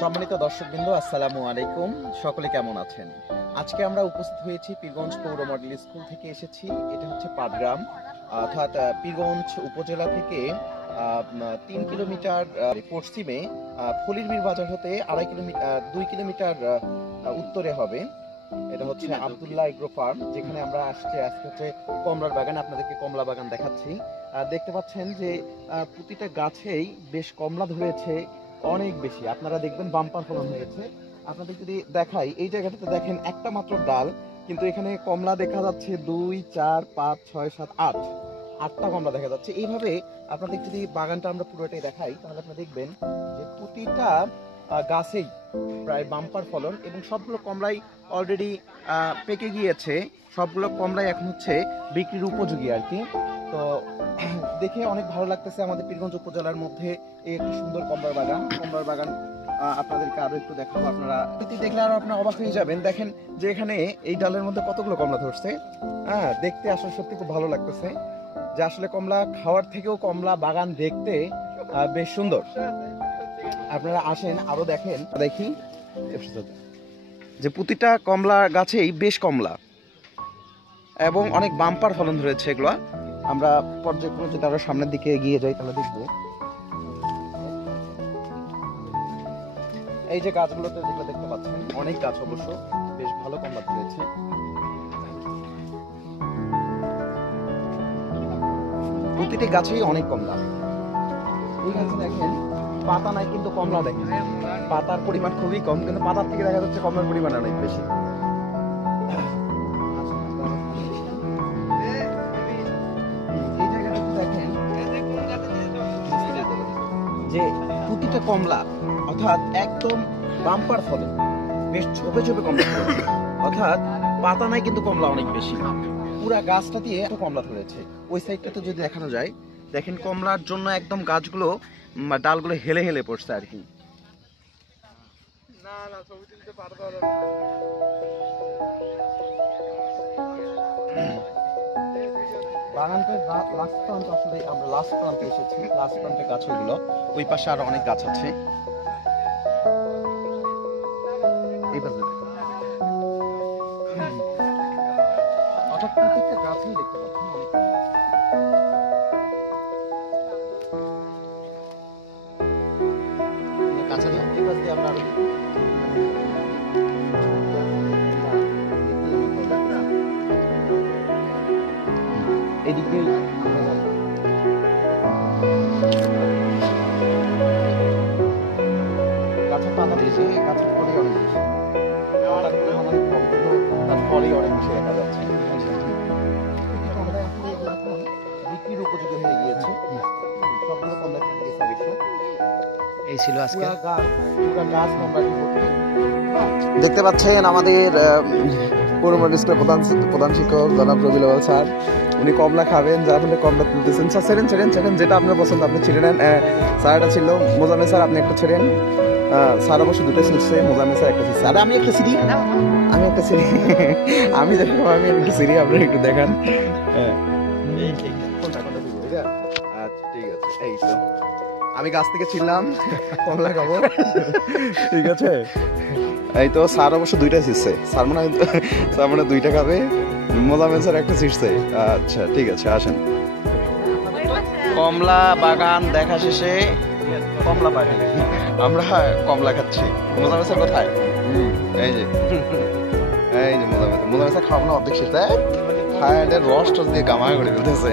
সম্মানিত দর্শকবৃন্দ, আসসালামু আলাইকুম। সকলে কেমন আছেন? আজকে আমরা উপস্থিত হয়েছি পীরগঞ্জ পৌর মডেল স্কুল থেকে এসেছি। এটা হচ্ছে পাটগ্রাম, অর্থাৎ পীরগঞ্জ উপজেলা থেকে 3 কিলোমিটার পশ্চিমে ফলিরমির বাজার হতে 2 কিলোমিটার উত্তরে হবে। এটা হচ্ছে আব্দুল্লাহ এগ্রো ফার্ম, যেখানে আমরা আসছি। আজকে হচ্ছে কমলার বাগান, আপনাদেরকে কমলা বাগান দেখাচ্ছি। দেখতে পাচ্ছেন যে প্রতিটা গাছেই বেশ কমলা ধরেছে, অনেক বেশি। আপনারা দেখবেন বাম্পার ফলন হয়েছে। আপনাদের যদি দেখাই, এই জায়গাটাতে দেখেন একটা মাত্র ডাল, কিন্তু এখানে কমলা দেখা যাচ্ছে 2, 4, 5, 6, 7, 8 আটটা কমলা দেখা যাচ্ছে। এইভাবে আপনাদের যদি বাগানটা আমরা পুরোটাই দেখাই, তাহলে আপনারা দেখবেন যে প্রতিটা গাছেই প্রায় বাম্পার ফলন, এবং সবগুলো কমলাই অলরেডি পেকে গিয়েছে। সবগুলো কমলাই এখন হচ্ছে বিক্রির উপযোগী আর কি। তো দেখে অনেক ভালো লাগতেছে। আমাদের পীরগঞ্জ উপজেলার মধ্যে এই একটি সুন্দর কমলার বাগান আপনাদেরকে আরো একটু দেখাবো। আপনারা দেখলে আরো আপনারা অবাক হয়ে যাবেন। দেখেন যে এখানে এই ডালের মধ্যে কতগুলো কমলা ধরছে। দেখতে আসলে সত্যি খুব ভালো লাগতেছে, যে আসলে কমলা খাওয়ার থেকেও কমলা বাগান দেখতে বেশ সুন্দর। আপনারা আসেন, আরো দেখেন। দেখি যে প্রতিটা কমলা গাছেই বেশ কমলা এবং অনেক বাম্পার ফলন ধরেছে এগুলা। আমরা পর্যায়ক্রমে যদি আরো সামনের দিকে এগিয়ে যাই, তাহলে দেখবো এই যে গাছগুলোতে যেগুলো দেখতে পাচ্ছেন, অনেক গাছ অবশ্য বেশ ভালো কমলা ধরেছে। প্রতিটি গাছেই অনেক কমলা। এই গাছে দেখেন পাতা নাই, কিন্তু কমলা দেখেন পাতার পরিমাণ খুবই কম, কিন্তু পাতার থেকে দেখা যাচ্ছে কমলার পরিমাণ অনেক বেশি। এই জায়গাটাতে দেখেন যে প্রতিটা কমলা অর্থাৎ একদম বাম্পার ফলন, বেশ ছোপে ছোপে কমলা ধরেছে। অর্থাৎ পাতা নাই, কিন্তু কমলা অনেক বেশি। পুরা গাছটা দিয়ে এত কমলা ধরেছে। ওই সাইডটাতে যদি দেখানো যায়, দেখেন কমলার জন্য একদম গাছগুলো ডালগুলো হেলে হেলে পড়ছে আর কি। বাগানটার লাস্ট প্রান্ত, আসলে আমরা লাস্ট প্রান্তে এসেছি। লাস্ট প্রান্তে গাছগুলো, ওই পাশে আরো অনেক গাছ আছে। অর্থাৎ প্রত্যেকটা গাছেই দেখতে পাচ্ছেন অনেক কাছে আমরা এদিক দিয়ে গাছের পাতা দিয়েছে, গাছের ফলই অনেক বেশি। তার ফলই অনেক বেশি দেখা যাচ্ছে। বিক্রির উপযোগী হয়ে গিয়েছে। সবগুলো কমলা থেকে গেছে। এই ছিল আজকে দেখতে পাচ্ছেন আমাদের পৌর মডেল স্কুলের প্রধান শিক্ষক জনাব রবিউল আউয়াল স্যার। উনি কমলা খাবেন, যার ফলে কমলা তুলতেছেন। স্যার ছেড়েন, যেটা আপনার পছন্দ আপনি ছেড়ে নেন। স্যারটা ছিল মোজাম্মেল স্যার, আপনি একটা ছেড়েন। স্যার অবশ্য দুটো ছিঁড়ছে, মোজাম্মেল স্যার একটা ছিঁড়ছে। আরে আমি একটা সিঁড়ি আমি দেখো, আমি একটু সিঁড়ি, আপনি একটু দেখান। আচ্ছা ঠিক আছে। এই তো আমি গাছ থেকে ছিলাম, কমলা খাবো। ঠিক আছে। এই তো স্যার অবশ্য দুইটা ছিঁড়ছে। স্যার মনে দুইটা খাবে, মোজাম্মেল স্যার একটা ছিঁড়ছে। আচ্ছা ঠিক আছে, আসেন। কমলা বাগান দেখা শেষে কমলা পার্টি, আমরা কমলা খাচ্ছি। মোজাম্মেল স্যার কোথায়? এই যে মোজাম্মেল স্যার খাওয়াবো না, অর্ধেক শেষ। খায় রস টস দিয়ে গামা করে ফেলতেছে।